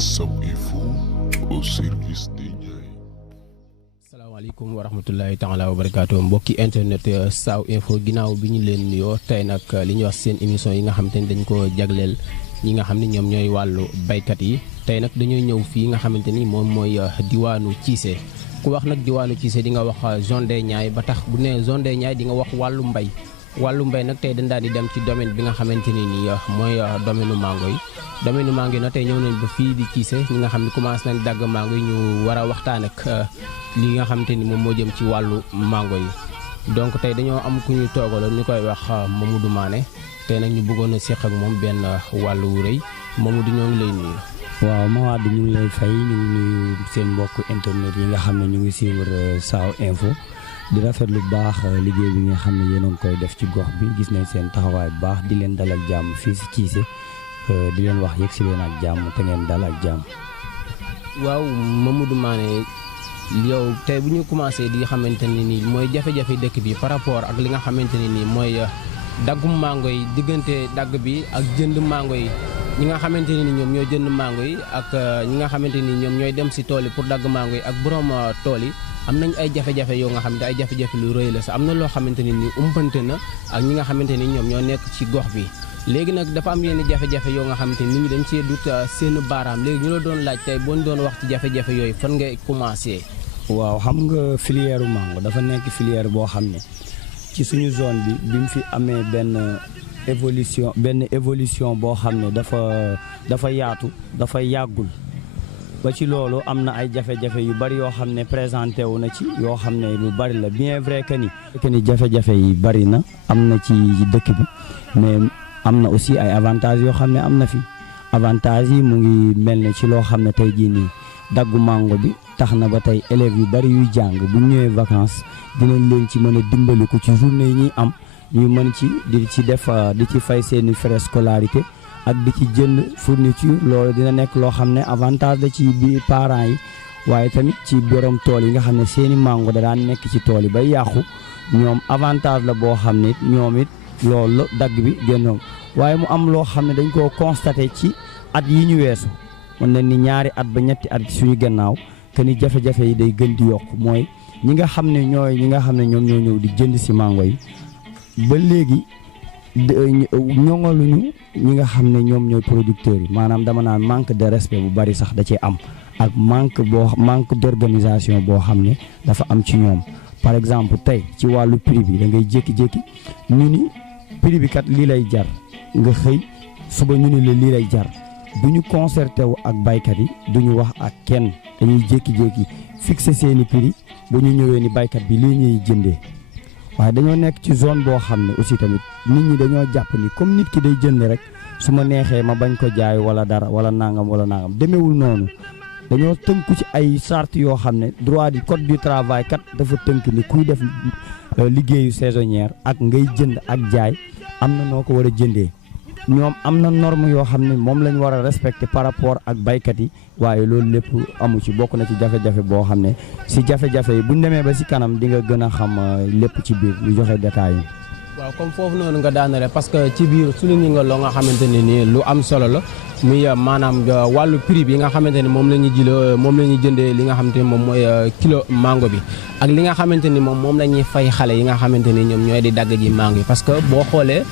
Sow Info au service des Niayes. Salaamaaleykum wa rahmatullahi taala wa barakaatu mbokki internet Sow Info ginnaaw bi ñu leen nuyoo tey nag li ñuy wax seen émission yi nga xam te ne dañ ko jagleel ñi nga xam ne ñoom ñooy wàllu baykat yi tey nag dañoo ñëw fii nga xamante ni moom mooy diwaanu Cissé ku wax nag diwaanu Cissé di nga wax zone des Niayes ba tax bu ne zone des Niayes di nga wax wàllu mbay nag tey dañ daal di dem ci domaine bi nga xamante ni nii mooy domaine mango yi nag tey ñëw nañ ba fii di Cissé ñi nga xam ne commencé nañ dagg mango yi ñu war a waxtaan ak li nga xamante ni moom moo jëm ci wàllu mango yi donc tey dañoo am ku ñu toogaloon ñu koy wax Mamadou Mané tey nag ñu bëggoon a séq ak moom benn wàllu wu rëy Mamadou ñoo ngi lay nuyu. waaw Mawade ñu ngi lay fay ñu ngi nuyu seen mbokk internet yi nga xam ne ñu ngi suivre Sow Info di rafet lu baax liggéey bi nga xam ne yéen a ngi koy def ci gox bi gis nañ seen taxawaay bu baax di leen dalal jàmm fii si Cissé di leen wax yegg si leen ak jàmm te ngeen dal ak jàmm. waaw Mamadou Mané yow tey bu ñu commencé di xamante ne nii mooy jafe-jafe dëkk bi par rapport ak li nga xamante ne nii mooy daggum mango yi diggante dagg bi ak jënd mango yi ñi nga xamante ne ni ñoom ñooy jënd mango yi ak ñi nga xamante ni ñoom ñooy dem si tool yi pour dagg mango yi ak borom tool yi am nañ ay jafe-jafe yoo nga xam ne ay jafe-jafe lu rëy la sax am na loo xamante ne ni umpante na ak ñi nga xamante ni ñoom ñoo nekk ci gox bi léegi nag dafa am yenn jafe-jafe yoo nga xamante ni nit ñi dañ cee dut seen baaraam léegi ñu la doon laaj tey boo ñu doon wax ci jafe-jafe yooyu fan ngay commencé. waaw xam nga filière mango dafa nekk filière boo xam ne ci suñu zone bi mu fi amee benn évolution boo xam ne dafa yaatu dafa yàggul ba ci loolu am na ay jafe-jafe yu bari yoo xam ne présenté wu na ci yoo xam ne lu bari la bien vrai que ni jafe-jafe yi bari na am na ci dëkk bi mais am na aussi ay avantages yoo xam ne am na fi avantages yi mu ngi mel ne ci loo xam ne tey jii nii daggu mango bi tax na ba tey élèves yu bari yuy jàng bu ñëwee vacances dinañ leen ci mën a dimbali ko ci journée yi ñuy am ñu mën ci di ci fay seeni frais scolarité ak di ci jënd fourniture loolu dina nekk loo xam ne avantage la ci biir parents yi waaye tamit ci borom tool yi nga xam ne seeni mango da daan nekk ci tool yi bay yàqu ñoom avantage la boo xam ne ñoom it loolu dagg bi génnoon waaye mu am loo xam ne dañ koo constaté ci at yi ñu weesu mën na ni ñaari at ba ñetti at suñu gannaaw que ni jafe-jafe yi day gën di yokk mooy ñi nga xam ne ñoom ñoo ñëw di jënd si mango yi ba léegi ñoŋaluñu ñi nga xam ne ñoom ñooy producteurs yi maanaam dama naan manque de respect bu bari sax da cee am ak manque d'organisation boo xam ne dafa am ci ñoom par exemple tey ci wàllu prix bi da ngay jékki-jékki ñu ni prix bi kat lii lay jar nga xëy suba ñu ni la lii lay jar du ñu concerté wu ak baykat yi du ñu wax ak kenn dañuy jékki-jékki fixé seeni prix bu ñu ñëwee ni baykat bi lii ñuy jëndee waaye dañoo nekk ci zone boo xam ne aussi tamit nit ñi dañoo jàpp ni comme nit ki day jënd rek su ma neexee ma bañ ko jaay wala dara wala nangam demewul noonu dañoo tënku ci ay charte yoo xam ne droit du code du travail kat dafa tënk ni kuy def liggéeyu saisonnière ak ngay jënd ak jaay am na noo ko war a jëndee ñoom am na norme yoo xam ne moom lañ war a respecter par rapport ak baykat yi waaye loolu lépp amu ci bokk na ci jafe-jafe boo xam ne si jafe-jafe yi buñ demee ba si kanam di nga gën a xam lépp ci biir ñu joxe détails yi. waaw comme foofu noonu nga daanale parce que ci biir souligné nga loo nga xamante ne nii lu am solo la muy maanaam wàllu prix bi nga xamante ni moom la ñuy jëndee li nga xamante ni moom mooy kilo mango bi ak li nga xamante ni moom la ñuy fay xale yi nga xamante ni ñoom ñooy di dagg ji mango yi parce que boo xoolee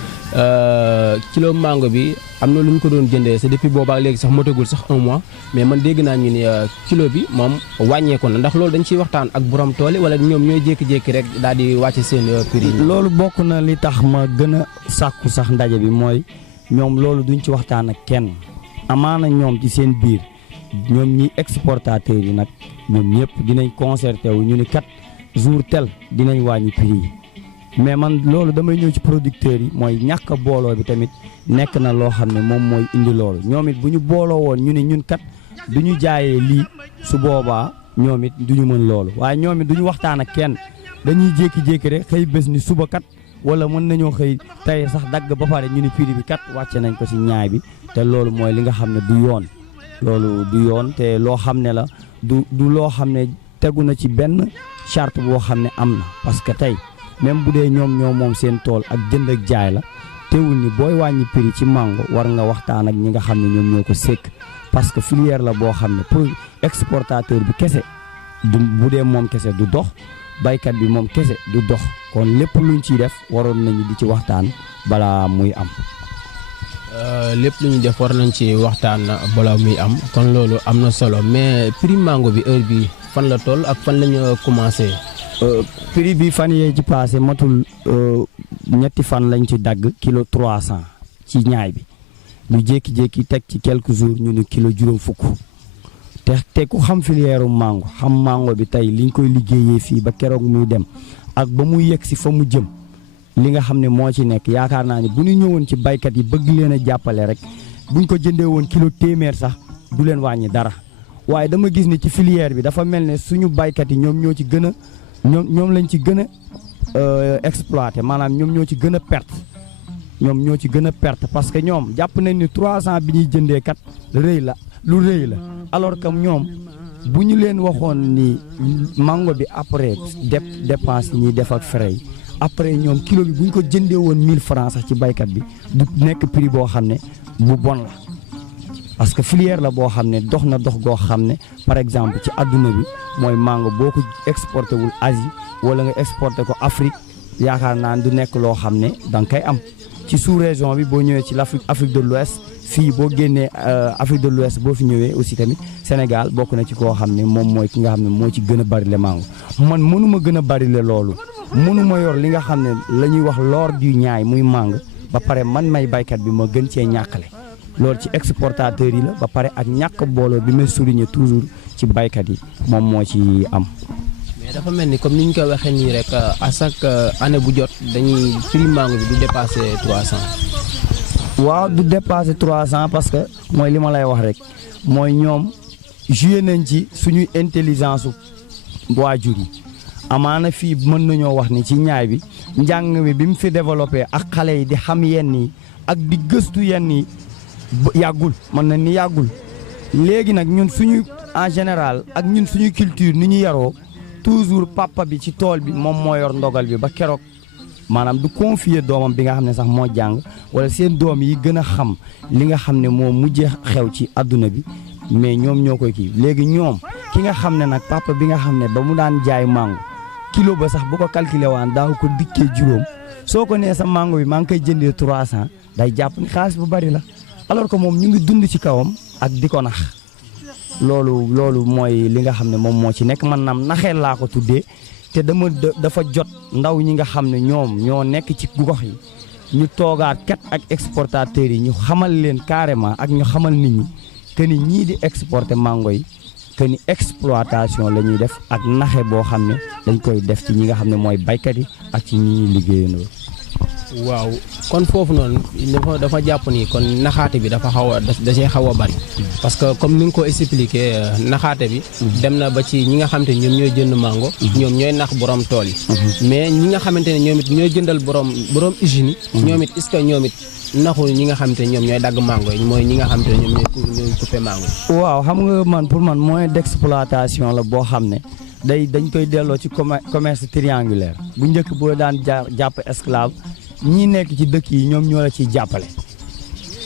kilo mango bi am na lu ñu ko doon jëndee c'est depuis boobaa léegi sax motagul sax un mois mais man dégg naa ñu ni kilo bi moom wàññeeku na ndax loolu dañ ciy waxtaan ak borom tool yi wala ñoom ñooy jékki-jékki rek daal di wàcce seen prix yi. loolu bokk na li tax ma gën a sàkku sax ndaje bi mooy ñoom loolu duñ ci waxtaan ak kenn amaana ñoom ci seen biir ñoom ñi exportateurs yi nag ñoom ñëpp dinañ concerté wu ñu ni kat jour tel dinañ wàññi prix yi mais man loolu damay ñëw ci producteurs yi mooy ñàkk a booloo bi tamit nekk na loo xam ne moom mooy indi loolu ñoom it bu ñu booloo woon ñu ne ñun kat du ñu jaayee lii su boobaa ñoom it du ñu mën loolu waaye ñoom it du ñu waxtaan ak kenn dañuy jékki-jékki rek xëy bés ni suba kat wala mën nañoo xëy tey sax dagg ba pare ñu ni prix bi kat wàcce nañ ko ci ñaay bi te loolu mooy li nga xam ne du yoon loolu du yoon te loo xam ne la du loo xam ne tegu na ci benn charte boo xam ne am na parce que tey même bu dee ñoom moom seen tool ak jënd ak jaay la teewul ni booy wàññi prix ci mango war nga waxtaan ak ñi nga xam ne ñoom ñoo ko sekk parce que filière la boo xam ne pour exportateur bi kese du bu dee moom kese du dox baykat bi moom kese du dox kon lépp luñ ciy def waroon nañu di ci waxtaan balaa muy am. lépp lu ñu def war nañ ci waxtaan balaa muy am kon loolu am na solo mais prix mango bi heure bi fan la toll ak fan la ñu commencé. prix bi fan yee ci passé matul ñetti fan lañ ci dagg kilo 300 ci ñaay bi ñu jékki-jékki teg ci quelques jours ñu ne kilo juróom fukk te ku xam filière mango xam mango bi tey liñ koy liggéeyee fii ba keroog muy dem ak ba mu yegg si fa mu jëm li nga xam ne moo ci nekk yaakaar naa ne bu ñu ñëwoon ci baykat yi bëgg leen a jàppale rek buñ ko jëndee woon kilo téeméer sax du leen wàññi dara waaye dama gis ne ci filière bi dafa mel ne suñu baykat yi ñoom ñoo ci gën a ñoom lañ ci gën a exploité maanaam ñoom ñoo ci gën a perte ñoom ñoo ci gën a perte parce que ñoom jàpp nañ ni 300 bi ñuy jëndee kat rëy la lu rëy la alors que ñoom bu ñu leen waxoon ni mango bi après dépense yi ñuy def ak frais yi après ñoom kilo bi bu ñu ko jëndee woon 1000 francs sax ci baykat bi du nekk prix boo xam ne bu bon la parce que filière la boo xam ne dox na dox goo xam ne par exemple ci adduna bi mooy mango boo ko exporté wul Asie wala nga exporté ko Afrique yaakaar naa du nekk loo xam ne da nga koy am ci sous région bi boo ñëwee ci l'Afrique de l'Ouest fii boo génnee Afrique de l'Ouest boo fi ñëwee aussi tamit Sénégal bokk na ci koo xam ne moom mooy ki nga xam ne moo ci gën a bari le mango man mënuma gën a bari le loolu mënuma yor li nga xam ne la ñuy wax l'or du ñaay muy mango ba pare man may baykat bi ma gën cee ñàkkale loolu ci exportateur yi la ba pare ak ñàkk booloo bi may souligner toujours ci baykat yi moom moo ci am. mais dafa mel ni comme ni ñu ko waxee nii rek à chaque année bu jot dañuy prix mango bi du dépasser 300. waaw du dépasser 300 parce que mooy li ma lay wax rek mooy ñoom joué nañ ci suñuy intelligence waajur yi amaana fii mën nañoo wax ni ci ñaay bi njàng mi bi mu fi développé ak xale yi di xam yenn yi ak di gëstu yenn yi yàggul mën na ni yàggul léegi nag ñun suñu en général ak ñun suñu culture ni ñu yaroo toujours papa bi ci tool bi moom moo yor ndogal bi ba keroog maanaam du confier doomam bi nga xam ne sax moo jàng wala seen doom yi gën a xam li nga xam ne moo mujjee xew ci adduna bi mais ñoom ñoo koy kii léegi ñoom ki nga xam ne nag papa bi nga xam ne ba mu daan jaay mango kilo ba sax bu ko calculé waan daaw ko dikkee juróom soo ko nee sa mango bi maa ngi koy jëndee 300 day jàpp ni xaalis bu bari la alors que moom ñu ngi dund ci kawam ak di ko nax loolu mooy li nga xam ne moom moo ci nekk man naam naxeel laa ko tuddee te dafa jot ndaw ñi nga xam ne ñoom ñoo nekk ci gox yi ñu toogaat kat ak exportateurs yi ñu xamal leen carrément ak ñu xamal nit ñi que ni ñii di exporter mango yi que ni exploitation la ñuy def ak naxe boo xam ne dañ koy def ci ñi nga xam ne mooy baykat yi ak ci ñi ñuy liggéeyandoo. waaw kon foofu noonu dafa jàpp ni kon naxaate bi dafa xaw a da cee xaw a bari parce que comme ni nga ko expliqué naxaate bi dem na ba ci ñi nga xamante ne ñoom ñooy jënd mango ñoom ñooy nax borom tool yi mais ñi nga xamante ne ñoom it ñooy jëndal borom usine yi ñoom it est-ce que ñoom it naxul ñi nga xamante ne ñoom ñooy dagg mango yi mooy ñi nga xamante ne ñoom ñooy coupé mango yi. waaw xam nga man pour man moyen d'exploitation la boo xam ne dañ koy delloo ci commerce triangulaire bu njëkk boo daan jàpp esclave ñii nekk ci dëkk yi ñoom ñoo la ciy jàppale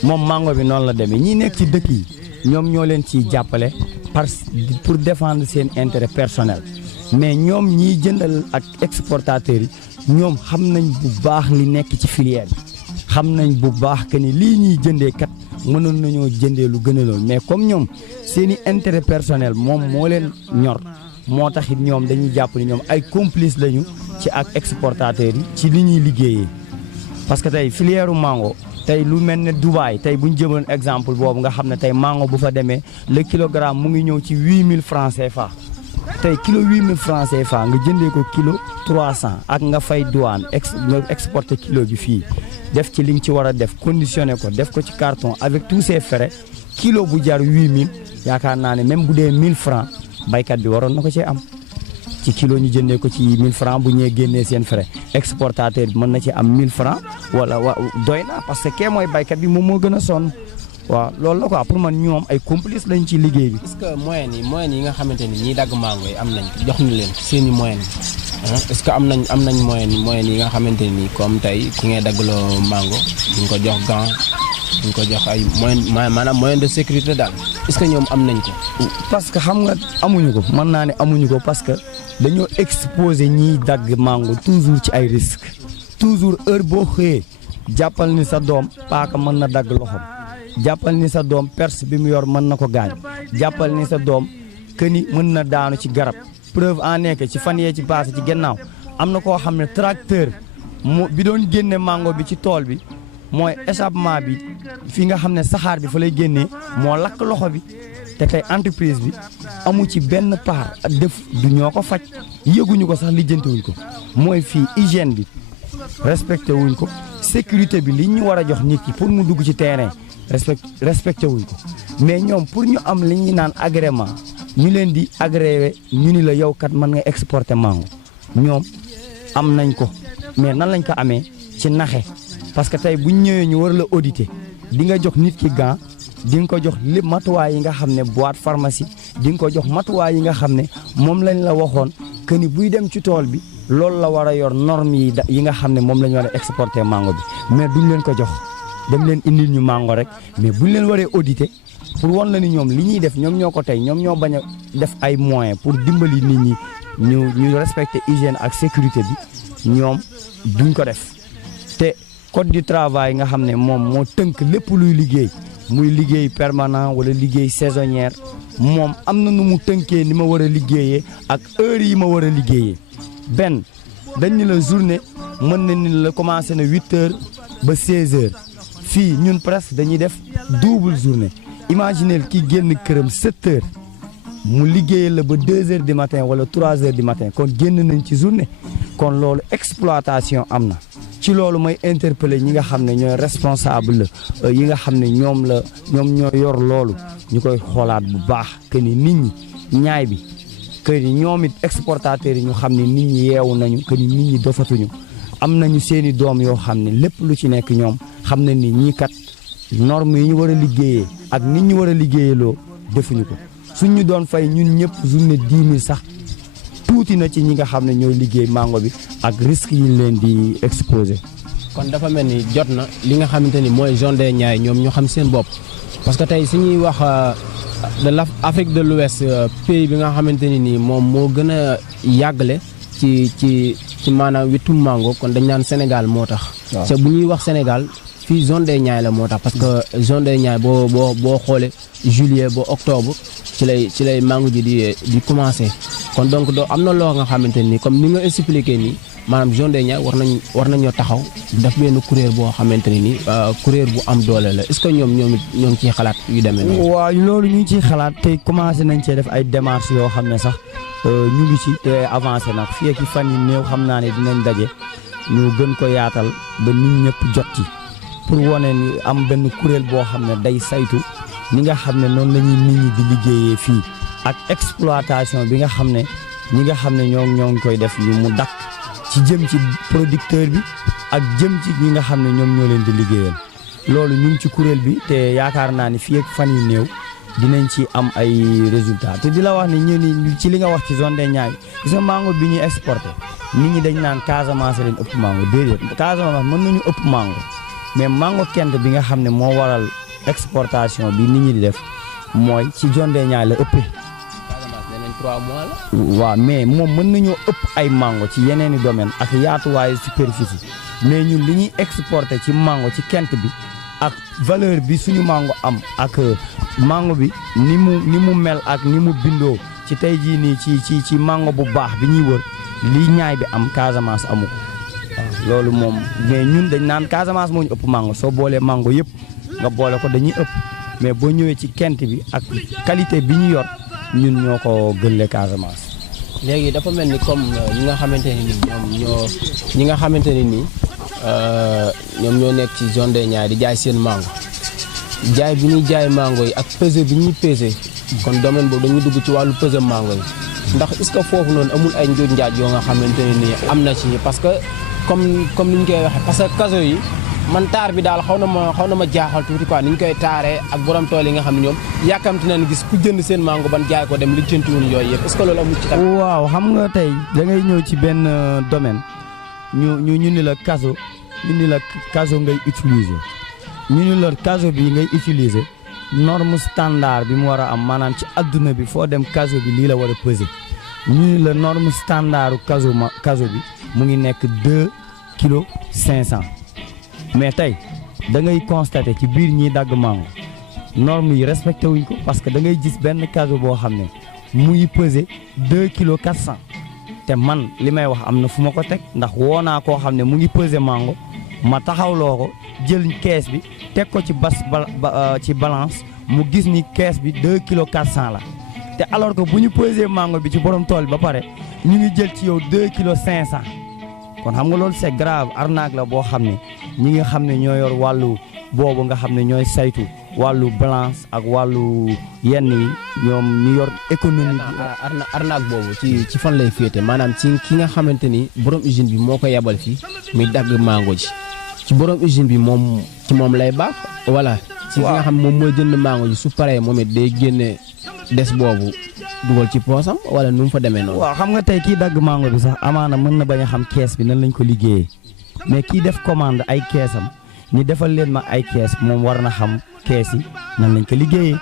moom mango bi noonu la demee ñii nekk ci dëkk yi ñoom ñoo leen ciy jàppale pour défendre seen intérêt personnel mais ñoom ñiy jëndal ak exportateurs yi ñoom xam nañ bu baax li nekk ci filière bi xam nañ bu baax que ni lii ñuy jëndee kat mënoon nañoo jëndee lu gën a lool mais comme ñoom seeni intérêt personnel moom moo leen ñor moo taxit ñoom dañuy jàpp ni ñoom ay complice lañu ci ak exportateurs yi ci li ñuy liggéeyee. parce que tey filière mango tey lu mel ne Dubaï tey bu ñu jëmoon exemple boobu nga xam ne tey mango bu fa demee le kilogramme mu ngi ñëw ci 8000 francs CFA tey kilo 8000 francs CFA nga jëndee ko kilo 300 ak nga fay douane nga exporté kilo bi fii def ci li nga ci war a def conditionné ko def ko ci carton avec tous ces frais kilo bu jar 8000 yaakaar naa ne même bu dee 1000 francs baykat bi waroon na ko cee am. ci kilo ñu jëndee ko ci 1000 francs bu ñëwee génnee seen frais exportateur bi mën na ci am 1000 francs wala doy na parce que kee mooy baykat bi moom moo gën a sonn waaw loolu la quoi pour man ñoom ay complice lañ ci liggéey bi. est-ce que moyens yi nga xamante ni ñiy dagg mango yi am nañ jox ñu leen seen i moyens est-ce que am nañ moyen yi nga xamante ni comme tey ki ngay daggloo mango duñ ko jox gant duñ ko jox ay maanaam moyen de sécurité daal est-ce que ñoom am nañ ko. parce que xam nga amuñu ko mën naa ne amuñu ko parce que dañoo exposé ñiy dagg mango toujours ci ay risques toujours heure boo xëyee jàppal ni sa doom paaka mën na dagg loxoom jàppal ni sa doom perce bi mu yor mën na ko gaañ jàppal ni sa doom këni mën na daanu ci garab. preuve en est que ci fan yee ci passé ci gannaaw am na koo xam ne tracteur bi doon génne mango bi ci tool bi mooy échappement bi fi nga xam ne saxaar bi fa lay génnee moo lakk loxo bi te tey entreprise bi amu ci benn part def du ñoo ko faj yëguñu ko sax lijjantiwuñ ko mooy fii hygiène bi respecté wuñ ko sécurité bi li ñu war a jox nit ki pour mu dugg ci terrain respecté wuñ ko mais ñoom pour ñu am li ñuy naan agrément ñu leen di agréé ñu ni la yow kat mën nga exporter mango ñoom am nañ ko mais nan lañ ko amee ci naxe parce que tey bu ñu ñëwee ñu war la auditer di nga jox nit ki gant di nga ko jox lépp matuwaay yi nga xam ne boîte pharmacie di nga ko jox matuwaay yi nga xam ne moom lañ la waxoon que ni buy dem ci tool bi loolu la war a yor norme yi nga xam ne moom la ñu war a exporter mango bi mais duñ leen ko jox dem leen indil ñu mango rek mais buñ leen waree auditer pour won la ni ñoom li ñuy def ñoom ñoo ko tey ñoom ñoo bañ a def ay moyens pour dimbali nit ñi ñu respecter hygiène ak sécurité bi ñoom duñ ko def te code du travail nga xam ne moom moo tënk lépp luy liggéey muy liggéey permanent wala liggéey saisonnière moom am na nu mu tënkee ni ma war a liggéeyee ak heure yi ma war a liggéeyee benn dañ ni la journée mën na ni la commencé na 8 heures ba 16 heures fii ñun presque dañuy def double journée imaginez ki génn këram 7 heures mu liggéeyal la ba 2 heures du matin wala 3 heures du matin kon génn nañ ci journée kon loolu exploitation am na ci loolu may interpeller ñi nga xam ne ñooy responsable la yi nga xam ne ñoom ñoo yor loolu ñu koy xoolaat bu baax que ni nit ñi ñaay bi que ni ñoom it exportateurs yi ñu xam ne nit ñi yeewu nañu que ni nit ñi dofatuñu am nañu seeni doom yoo xam ne lépp lu ci nekk ñoom xam na ni ñii kat norme yi ñu war a liggéeyee ak nit ñu war a liggéeyaloo defuñu ko suñ ñu doon fay ñun ñëpp journée 10 000 sax tuuti na ci ñi nga xam ne ñooy liggéey mango bi ak risques yi ñu leen di exposé. kon dafa mel ni jot na li nga xamante ni mooy zone des Niayes ñoom ñu xam seen bopp parce que tey suñuy wax de l'Afrique de l'Ouest pays bi nga xamante ni nii moom moo gën a yàggale ci maanaam wittum mango kon dañ naan Sénégal moo tax. waaw te bu ñuy wax Sénégal fii zone des Niayes la moo tax parce que zone des Niayes boo xoolee juillet ba octobre ci lay mango ji di commencé kon donc am na loo nga xamante ni comme ni nga expliqué nii maanaam zone des Niayes war nañoo taxaw def benn kuréel boo xamante ne ni kuréel bu am doole la est-ce que ñoo ngi ciy xalaat yu demee noonu. waaw loolu ñu ngi ciy xalaat te commencé nañ cee def ay démarches yoo xam ne sax ñu ngi ci te avancé nag fii ak fan yi néew xam naa ne dinañ daje ñu gën ko yaatal ba nit ñëpp jot ci pour wane ni am benn kuréel boo xam ne day saytu ni nga xam ne noonu la ñuy nit ñi di liggéeyee fii ak exploitation bi nga xam ne ñi nga xam ne ñoo ngi koy def ñu mu dakk ci jëm ci producteur bi ak jëm ci ñi nga xam ne ñoom ñoo leen di liggéeyal loolu ñu ngi ci kuréel bi te yaakaar naa ni fii ak fan yu néew dinañ ci am ay résultats te di la wax ne ñun ci li nga wax ci zone des Niayes gis nga mango bi ñuy exporté nit ñi dañ naan Casamance leen ëpp mango déedéet Casamance mën nañu ëpp mango mais mango kent bi nga xam ne moo waral exportation bi nit ñi di def mooy ci zone des Niayes la ëppee. 3 mois la. waaw mais moom mën nañoo ëpp ay mango ci yeneeni domaine ak yaatuwaayu superficie mais ñun li ñuy exporté ci mango ci kent bi ak valeur bi suñu mango am ak mango bi ni mu mel ak ni mu bindoo ci tey jii nii ci mango bu baax bi ñuy wër lii ñaay bi am Casamance amu ko waaw loolu moom mais ñun dañ naan Casamance moo ñu ëpp mango soo boolee mango yëpp nga boole ko dañuy ëpp mais boo ñëwee ci kent bi ak qualité bi ñu yor ñun ñoo ko gënle Casamance. léegi dafa mel ni comme ñi nga xamante ne ni ñoom ñoo nekk ci zone des Niayes di jaay seen mango jaay bi ñuy jaay mango yi ak pesé bi ñuy pesé kon domaine boobu dañuy dugg ci wàllu pesé mango yi ndax est-ce que foofu noonu amul ay njuuj njaaj yoo nga xamante ne nii am na ci parce que comme ni ñu koy waxee parce que kaso yi man taar bi daal xaw na ma jaaxal tuuti quoi ni ñu koy taaree ak borom tool yi nga xam ne ñoom yàkkamti nañ gis ku jënd seen mango ban jaay ko dem lijjantiwuñ yooyu yëpp est-ce que loolu amul ci tamit. waaw xam nga tey da ngay ñëw ci benn domaine ñu ni la caso ngay utiliser ñu ni la caso bi ngay utiliser norme standard bi mu war a am maanaam ci adduna bi foo dem caso bi lii la war a peser ñu ni la norme standard caso bi mu ngi nekk 2 kilos 500 mais tey da ngay constater ci biir ñiy dagg mango norme yi respecté wuñ ko parce que da ngay gis benn caso boo xam ne mu ngi peser 2 kilos 400 te man li may wax am na fu ma ko teg ndax woo naa koo xam ne mu ngi peser mango ma taxawloo ko jël kees bi teg ko ci ci balance mu gis ni kees bi 2 kilos 400 la te alors que bu ñu peser mango bi ci borom tool ba pare ñu ngi jël ci yow 2 kilos 500 kon xam nga loolu c'est grave arnaque la boo xam ne ñi nga xam ne ñoo yor wàllu boobu nga xam ne ñooy saytu wàllu balance ak wàllu yenn yi ñoom ñu yor économie bi. arnaque boobu ci fan lay féete maanaam ci ki nga xamante ni borom usine bi moo ko yebal fii muy dagg mango ji ci borom usine bi moom lay baax voilà. ci ki nga xam moom mooy jënd mango ji su paree moom it day génne des boobu dugal ci poosam wala nu mu fa demee noonu. waaw xam nga tey kii dagg mango bi sax amaana mën na bañ a xam kees bi nan lañ ko liggéeyee mais kii def commande ay keesam ni defal leen ma ay kees moom war na xam kees yi nan lañ ko liggéeyee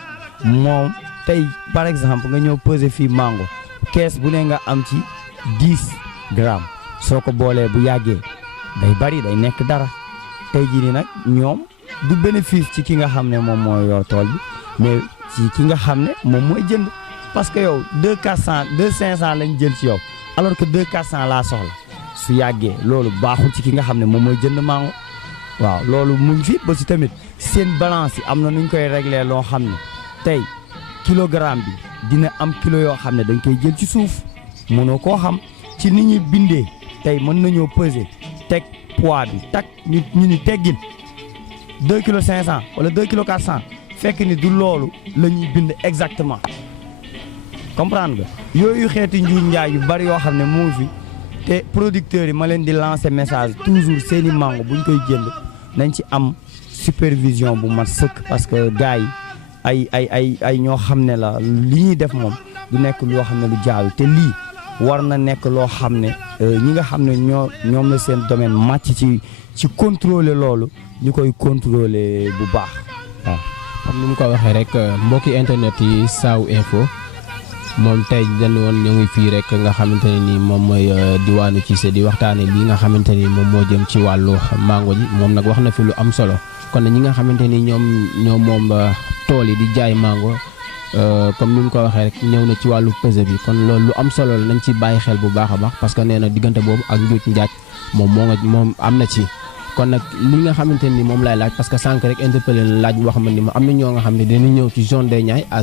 moom tey par exemple nga ñëw peser fii mango kees bu ne nga am ci 10 grammes soo ko boolee bu yàggee day bari day nekk dara tey jii nii nag ñoom du bénéfice ci ki nga xam ne moom mooy yor tool bi mais ci ki nga xam ne moom mooy jënd parce que yow 2 400 2 500 lañ jël ci yow alors que 2 400 laa soxla su yàggee loolu baaxul ci ki nga xam ne moom mooy jënd mango waaw loolu mu ngi fi ba si tamit seen balance yi am na nu ñu koy régler loo xam ne tey kilogramme bi dina am kilo yoo xam ne dañ koy jël ci suuf mënoo koo xam ci ni ñuy bindee tey mën nañoo peser teg poids bi tak ñu ni teggil 2 kilos 500 wala 2 kilos 400 fekk ni du loolu la ñuy bind exactement comprendre nga yooyu xeeti njuuj njaay yu bari yoo xam ne mu ngi fi te producteurs yi ma leen di lancer message toujours seeni mango buñ koy jënd nañ ci am supervision bu mat sëkk parce que gars yi ay ñoo xam ne la li ñuy def moom du nekk loo xam ne lu jaaru te lii war na nekk loo xam ne ñi nga xam ne ñoom la seen domaine màcc ci contrôler loolu ñu koy contrôler bu baax waaw. comme ni mu ko waxee rek mbokki internet yi Sao Info moom tey dañ woon ñu ngi fii rek nga xamante ne ni moom mooy diwaanu Cissé di waxtaane lii nga xamante ni moom moo jëm ci wàllu mango ji moom nag wax na fi lu am solo kon ñi nga xamante ni ñoom moom tool yi di jaay mango comme ni mu ko waxee rek ñëw na ci wàllu pesé bi kon loolu lu am solo la nañ ci bàyyi xel bu baax a baax parce que nee na diggante boobu ak njuuj njaaj moom am na ci. kon nag li nga xamante ni moom laay laaj parce que sànq rek interpellé na laaj boo xamante ni am na ñoo nga xam ne dañuy ñëw ci zone des Niayes à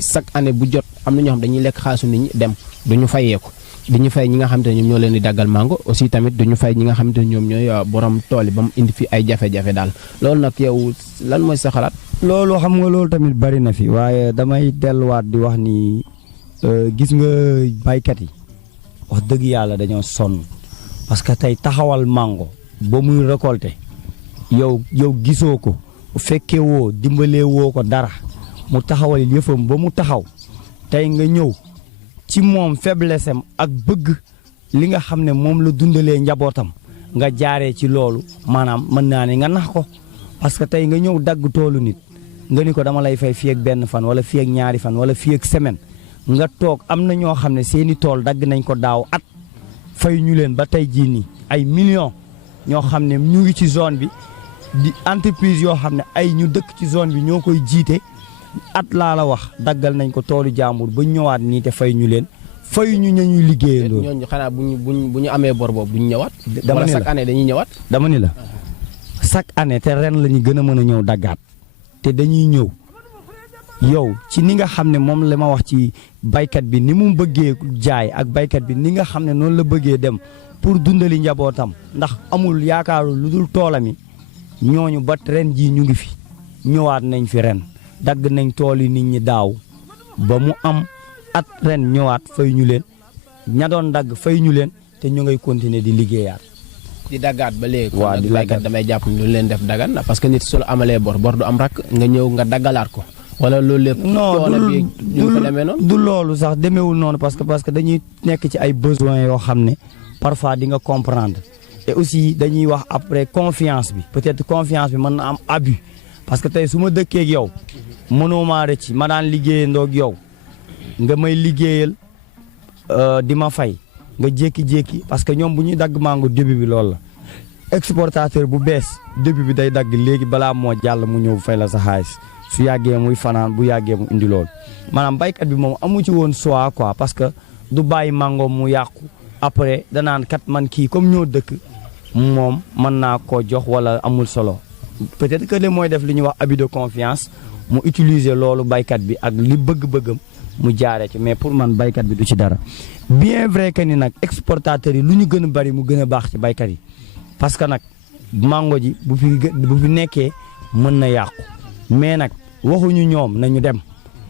chaque année bu jot am na ñoo xam dañuy lekk xaalisu nit ñi dem duñu fayeeku duñu fay ñi nga xamante ne ñoom ñoo leen di daggal mango aussi tamit duñu fay ñi nga xamante ne ñoom ñooy borom tool yi ba mu indi fi ay jafe-jafe daal loolu nag yow lan mooy sa xalaat. loolu xam nga loolu tamit bari na fi waaye damay delluwaat di wax ni gis nga baykat yi wax dëgg yàlla dañoo sonn parce que tey taxawal mango ba muy récolter yow gisoo ko fekkee woo dimbalee woo ko dara mu taxawal yëfam ba mu taxaw tey nga ñëw ci moom faiblesse am ak bëgg li nga xam ne moom la dundalee njabootam nga jaaree ci loolu maanaam mën naa ne nga nax ko parce que tey nga ñëw dagg toolu nit nga ni ko dama lay fay fii ak benn fan wala fii ak ñaari fan wala fii ak semaine nga toog am na ñoo xam ne seeni tool dagg nañ ko daaw at fay ñu leen ba tey jii nii ay millions ñoo xam ne ñu ngi ci zone bi di entreprise yoo xam ne ay ñu dëkk ci zone bi ñoo koy jiite at laa la wax daggal nañ ko toolu jàmbur ba ñëwaat nii te fay ñu leen fay ñu ñuy liggéeyandoo. ñooñu xanaa bu ñu amee bor boobu duñ ñëwaat. dama ni la chaque année dañuy ñëwaat. dama ni la chaque année te ren la ñu gën a mën a ñëw daggaat te dañuy ñëw yow ci ni nga xam ne moom la ma wax ci baykat bi ni mu bëggee jaay ak baykat bi ni nga xam ne noonu la bëggee dem pour dundali njabootam ndax amul yaakaaru lu dul toolam yi ñooñu ba ren jii ñu ngi fi ñëwaat nañ fi ren dagg nañ tool yi nit ñi daaw ba mu am at ren ñëwaat fay ñu leen ña doon dagg fay ñu leen te ñu ngay continuer di liggéeyaat. di daggaat ba léegi. waaw di baykat damay jàpp ni lu leen def dagan parce que nit su la amalee bor du am rakk nga ñëw nga daggalaat ko. wala loolu lépp. non du loolu sax demeewul noonu parce que dañuy nekk ci ay besoins yoo xam ne parfois di nga comprendre et aussi dañuy wax après confiance bi peut-être confiance bi mën na am abus parce que tey su ma dëkkee ak yow mënoo maa rëcc ma daan liggéeyandoo ak yow nga may liggéeyal di ma fay nga jékki-jékki parce que ñoom bu ñuy dagg mango début bi loolu la exportateur bu bees début bi day dagg léegi balaa moo jàll mu ñëw fay la sa xaalis su yàggee muy fanaan bu yàggee mu indi loolu maanaam baykat bi moom amu ci woon choix quoi parce que du bàyyi mango mu yàqu après danaan kat man kii comme ñoo dëkk moom mën naa koo jox wala amul solo peut-être que li mooy def li ñuy wax abus de confiance mu utiliser loolu baykat bi ak li bëgg-bëggam mu jaaree ci mais pour man baykat bi du ci dara bien vrai que ni nag exportateurs yi lu ñu gën a bari mu gën a baax ci baykat yi parce que nag mango ji bu fi nekkee mën na yàqu mais nag waxuñu ñoom nañu dem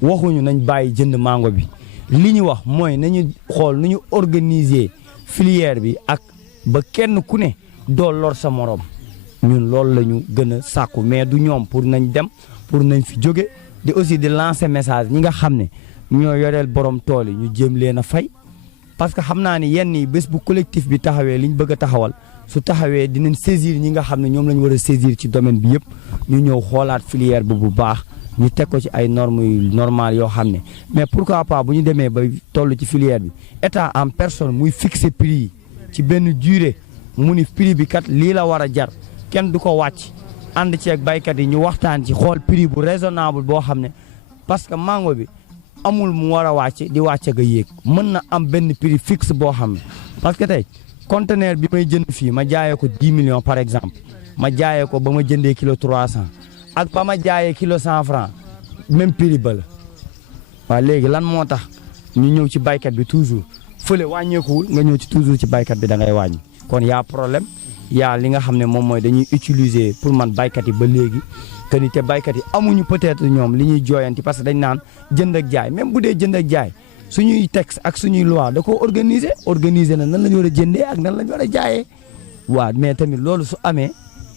waxuñu nañ bàyyi jënd mango bi li ñu wax mooy nañu xool nu ñu organiser filière bi ak ba kenn ku ne doo lor sa morom ñun loolu la ñu gën a sàkku mais du ñoom pour nañ dem pour nañ fi jóge di aussi di lancer message ñi nga xam ne ñoo yoreel borom tool yi ñu jéem leen a fay parce que xam naa ne yenn yi bés bu collectif bi taxawee li ñu bëgg a taxawal su taxawee dinañ saisir ñi nga xam ne ñoom la ñu war a saisir ci domaine bi yëpp ñu ñëw xoolaat filière bi bu baax ñu teg ko ci ay normes yu normales yoo xam ne mais pourquoi pas bu ñu demee ba toll ci filière bi état en personne muy fixer prix yi ci benn durée mu ni prix bi kat lii la war a jar kenn du ko wàcc ànd ci ak baykat yi ñu waxtaan ci xool prix bu raisonnable boo xam ne parce que mango bi amul mu war a wàcc di wàcc ga yéeg mën na am benn prix fixe boo xam ne parce que tey conteneur bi may jënd fii ma jaayee ko 10 millions par exemple ma jaayee ko ba ma jëndee kilo 300 ak ba ma jaayee kilo 100 francs même prix ba la waaw léegi lan moo tax ñu ñëw ci baykat bi toujours fële wàññeekuwul nga ñëw ci toujours ci baykat bi da ngay wàññi kon y a problème y a li nga xam ne moom mooy dañuy utiliser pour man baykat yi ba léegi que ni te baykat yi amuñu peut-être ñoom li ñuy jooyanti parce que dañ naan jënd ak jaay même bu dee jënd ak jaay suñuy texte ak suñuy loi da koo organiser na nan la ñu war a jëndee ak nan la ñu war a jaayee waaw mais tamit loolu su amee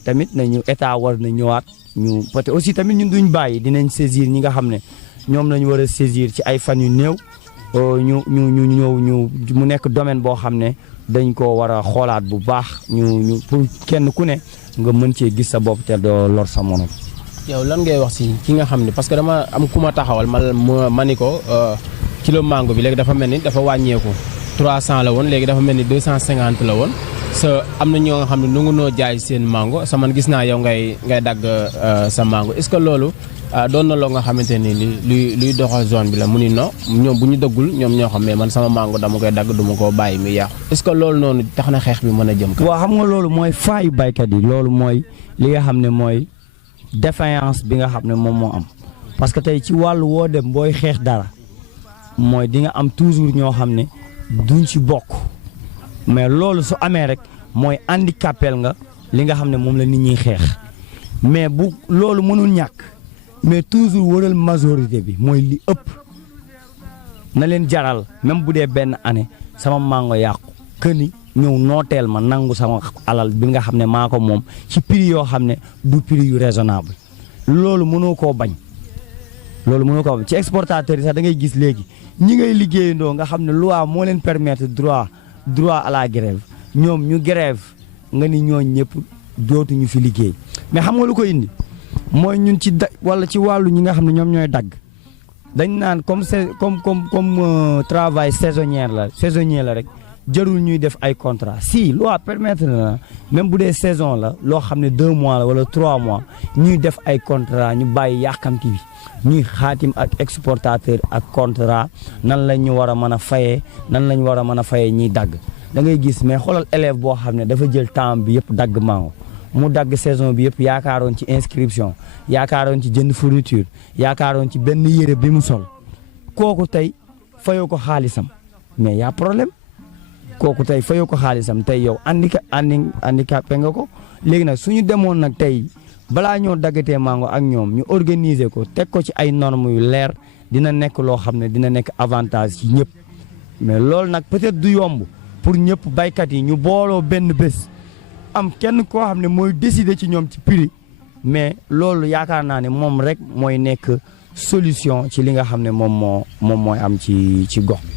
tamit nañu état war na ñëwaat ñu peut-être aussi tamit ñun duñ bàyyi dinañ saisir ñi nga xam ne ñoom la ñu war a saisir ci ay fan yu néew ñu ñëw mu nekk domaine boo xam ne dañ ko war a xoolaat bu baax ñu pour kenn ku ne nga mën cee gis sa bopp te doo lor sa morom. yow lan ngay wax si ki nga xam ne parce que dama am ku ma taxawal ma ni ko kilo mango bi léegi dafa mel ni dafa wàññeeku 300 la woon léegi dafa mel ni 250 la woon sa am na ñoo nga xam ne nangu noo jaay seen mango sa man gis naa yow ngay dagg sa mango est-ce que loolu doon na loo nga xamante ni luy doxal zone bi la mu ni non ñoom bu ñu dëggul ñoom ñoo xam mais man sama mango dama koy dagg duma koo bàyyi muy yàqu est-ce que loolu noonu tax na xeex bi mën a jëm. waaw xam nga loolu mooy faayu baykat yi loolu mooy li nga xam ne mooy défaillance bi nga xam ne moom moo am parce que tey ci wàllu woo dem booy xeex dara mooy di nga am toujours ñoo xam ne duñ ci bokk mais loolu su amee rek mooy handicapel nga li nga xam ne moom la nit ñiy xeex mais bu loolu mënul ñàkk mais toujours wëral majorité bi mooy li ëpp na leen jaral même bu dee benn année sama mango yàqu këni ñëw nooteel ma nangu sama alal bi nga xam ne maa ko moom ci prix yoo xam ne du prix yu raisonnable loolu mënoo koo bañ ci exportateur yi sax da ngay gis léegi ñi ngay liggéeyandoo nga xam ne loi moo leen permettre droit à la grève ñoom ñu grève nga ni ñooñ ñëpp dootuñu fi liggéey mais xam nga lu ko indi mooy ñun ci wala ci wàllu ñi nga xam ne ñoom ñooy dagg dañ naan comme travail saisonnier la rek jarul ñuy def ay contrat si loi permettre na même bu dee saison la loo xam ne 2 mois la wala 3 mois ñuy def ay contrat ñu bàyyi yàkkamti bi ñuy xaatim ak exportateur ak contrat nan la ñu war a mën a fayee nan la ñu war a mën a fayee ñiy dagg da ngay gis mais xoolal élève boo xam ne dafa jël temps bi yëpp dagg mango mu dagg saison bi yëpp yaakaaroon ci inscription yaakaaroon ci jënd fourniture yaakaaroon ci benn yére bi mu sol kooku tey fayoo ko xaalisam mais y a problème kooku tey fayoo ko xaalisam tey yow handicapé nga ko léegi nag suñu demoon nag tey balaa ñoo daggatee mango ak ñoom ñu organiser ko teg ko ci ay normes yu leer dina nekk loo xam ne dina nekk avantage ci ñëpp mais loolu nag peut-être du yomb pour ñëpp baykat yi ñu booloo benn bés am kenn koo xam ne mooy décider ci ñoom ci prix mais loolu yaakaar naa ne moom rek mooy nekk solution ci li nga xam ne moom mooy am ci gox bi.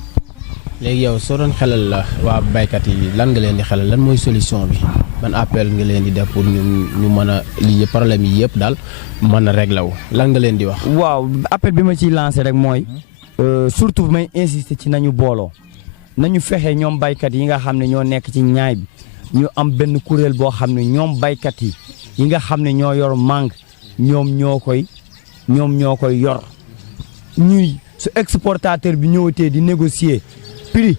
léegi yow soo doon xelal la waa baykat yi lan nga leen di xelal lan mooy solution bi ban appel nga leen di def pour ñu mën a lii problème yi yëpp daal mën a réglé wu lan nga leen di wax. waaw appel bi ma ciy lancé rek mooy surtout may insister ci nañu booloo nañu fexe ñoom baykat yi nga xam ne ñoo nekk ci ñaay bi ñu am benn kuréel boo xam ne ñoom baykat yi nga xam ne ñoo yor mangue ñoom ñoo koy yor ñuy su exportateur bi ñëwatee di négocier prix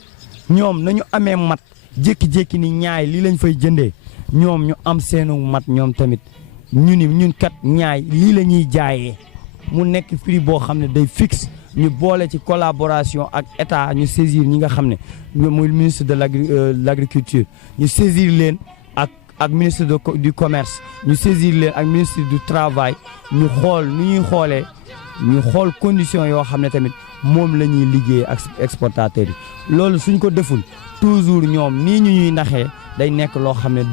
ñoom nañu amee mat jékki-jékki ni ñaay lii lañ fay jëndee ñoom ñu am seenu mat ñoom tamit ñun kat ñaay lii la ñuy jaayee mu nekk prix boo xam ne day fixe ñu boole ci collaboration ak état ñu saisir ñi nga xam ne muy ministre de l'agriculture ñu saisir leen ak ministre du commerce ñu saisir leen ak ministre du travail ñu xool nu ñuy xoolee ñu xool condition yoo xam ne tamit moom la ñuy liggéey ak exportateurs yi loolu suñ ko deful toujours ñoom nii ñu ñuy naxee day nekk loo xam ne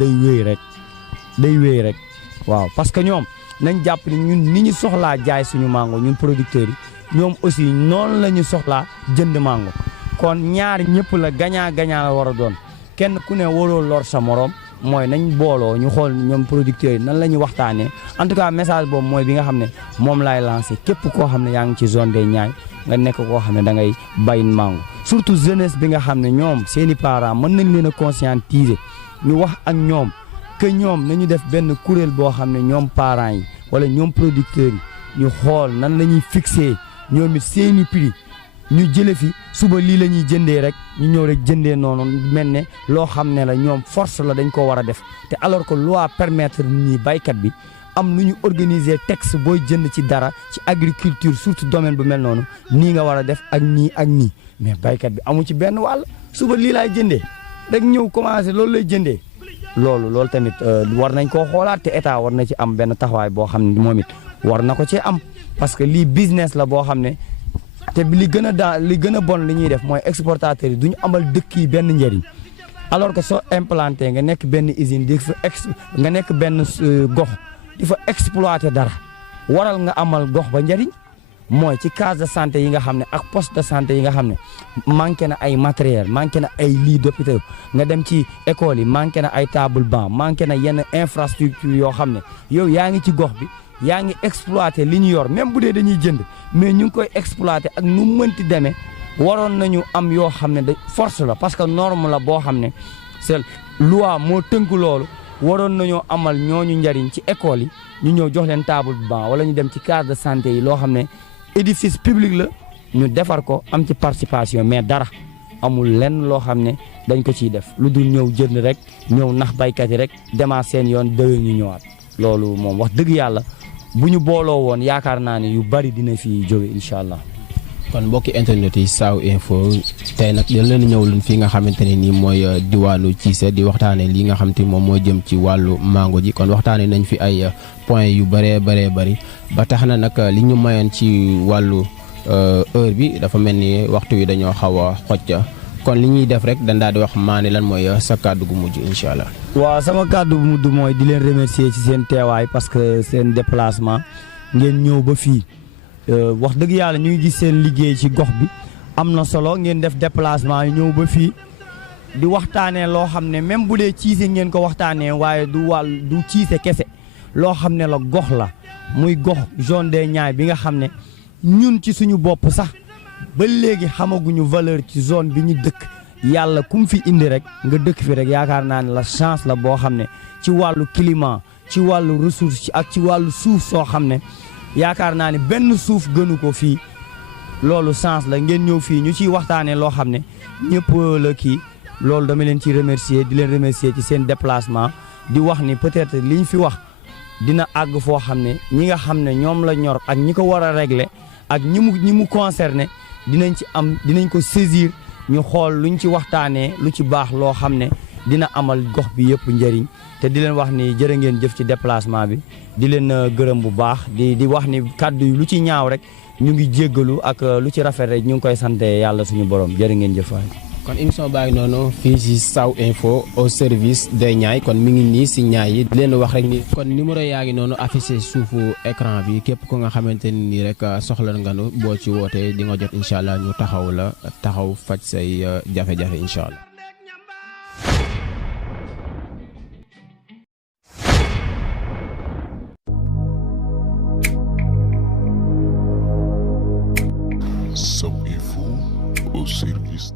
day wéy rek waaw parce que ñoom nañ jàpp ni ñun ni ñu soxlaa jaay suñu mango ñun producteurs yi ñoom aussi noonu la ñu soxlaa jënd mango kon ñaar ñëpp la gagnant la war a doon kenn ku ne waroo lor sa morom mooy nañ booloo ñu xool ñoom producteurs yi nan la ñuy waxtaanee en tout cas message boobu mooy bi nga xam ne moom laay lancé képp koo xam ne yaa ngi ci zone des Niayes nga nekk koo xam ne da ngay bay mango surtout jeunesse bi nga xam ne ñoom seeni parents mën nañ leen a conscientiser ñu wax ak ñoom que ñoom nañu def benn kuréel boo xam ne ñoom parents yi wala ñoom producteurs yi ñu xool nan la ñuy fixé ñoom it seeni prix ñu jële fi suba lii la ñuy jëndee rek ñu ñëw rek jëndee noonu mel ne loo xam ne la ñoom force la dañ ko war a def te alors que loi permettre nit ñi baykat bi am nu ñu organiser texte booy jënd ci dara ci agriculture surtout domaine bu mel noonu nii nga war a def ak nii mais baykat bi amu ci benn wàll suba lii laay jëndee rek ñëw commencé loolu lay jëndee loolu tamit war nañ koo xoolaat te état war na ci am benn taxawaay boo xam ne moom it war na ko cee am parce que lii business la boo xam ne te li gën a bon li ñuy def mooy exportateurs yi du ñu amal dëkk yi benn njëriñ alors que soo implanté nga nekk benn usine di fa nga nekk benn gox di fa exploité dara waral nga amal gox ba njëriñ mooy ci case de santé yi nga xam ne ak poste de santé yi nga xam ne manqué na ay matériel manqué na ay lits d'hôpital nga dem ci école yi manqué na ay table banc manqué na yenn infrastructure yoo xam ne yow yaa ngi ci gox bi yaa ngi exploité li ñu yor même bu dee dañuy jënd mais ñu ngi koy exploité ak nu mënti demee waroon nañu am yoo xam ne de force la parce que norme la boo xam ne c'est loi moo tënk loolu waroon nañoo amal ñooñu njariñ ci école yi ñu ñëw jox leen table banc wala ñu dem ci case de santé yi loo xam ne édifice public la ñu defar ko am ci participation mais dara amul lenn loo xam ne dañ ko ciy def lu dul ñëw jënd rek ñëw nax baykat yi rek demaat seen yoon déwén ñu ñëwaat loolu moom wax dëgg yàlla bu ñu booloo woon yaakaar naa ne yu bari dina fi jóge incha allah. kon mbokki internet yi Sao Info tey nag dañ leen ñëw luñ fii nga xamante ne nii mooy diwaanu Cissé di waxtaanee li nga xam te moom moo jëm ci wàllu mango ji kon waxtaanee nañ fi ay points yu bëree bëri ba tax na nag li ñu mayoon ci wàllu heure bi dafa mel ni waxtu wi dañoo xaw a xocc kon li ñuy def rek dañ daal di wax maa ne lan mooy sa kàddu gu mujj incha allah. waaw sama kàddu gu mujj mooy di leen remercier ci seen teewaay parce que seen déplacement ngeen ñëw ba fii. wax dëgg yàlla ñu ngi gis seen liggéey ci gox bi am na solo ngeen def déplacement yi ñëw ba fii di waxtaanee loo xam ne même bu dee Cissé ngeen ko waxtaanee waaye du Cissé kese loo xam ne la gox la muy gox zone des Niayes bi nga xam ne ñun ci suñu bopp sax ba léegi xamaguñu valeur ci zone bi ñu dëkk yàlla ku mu fi indi rek nga dëkk fi rek yaakaar naa ne la chance la boo xam ne ci wàllu climat ci wàllu ressource ak ci wàllu suuf soo xam ne yaakaar naa ne benn suuf gënu ko fii loolu chance la ngeen ñëw fii ñu ciy waxtaanee loo xam ne ñëpp la kii loolu dama leen ci remercier di leen remercier ci seen déplacement di wax ni peut-être li ñu fi wax dina àgg foo xam ne ñi nga xam ne ñoom la ñor ak ñi ko war a régler ak ñi mu concerné dinañ ko saisir ñu xool luñ ci waxtaanee lu ci baax loo xam ne dina amal gox bi yëpp njëriñ te di leen wax ni jërë ngeen jëf ci déplacement bi di leen gërëm bu baax di wax ni kàddu yi lu ci ñaaw rek ñu ngi jéggalu ak lu ci rafet rek ñu ngi koy sante yàlla suñu borom jërë ngeen jëf waay kon émission baa ngi noonu fii si Saw Info au service des Niayes kon mi ngi nii si Niayes yi leen wax rek ni kon numéro yaa ngi noonu affiché suufu écran bi képp ko nga xamante ni nii rek soxla nga nu boo ci wootee di nga jot incha allah ñu taxaw faj say jafe-jafe incha allah. Saw Info au service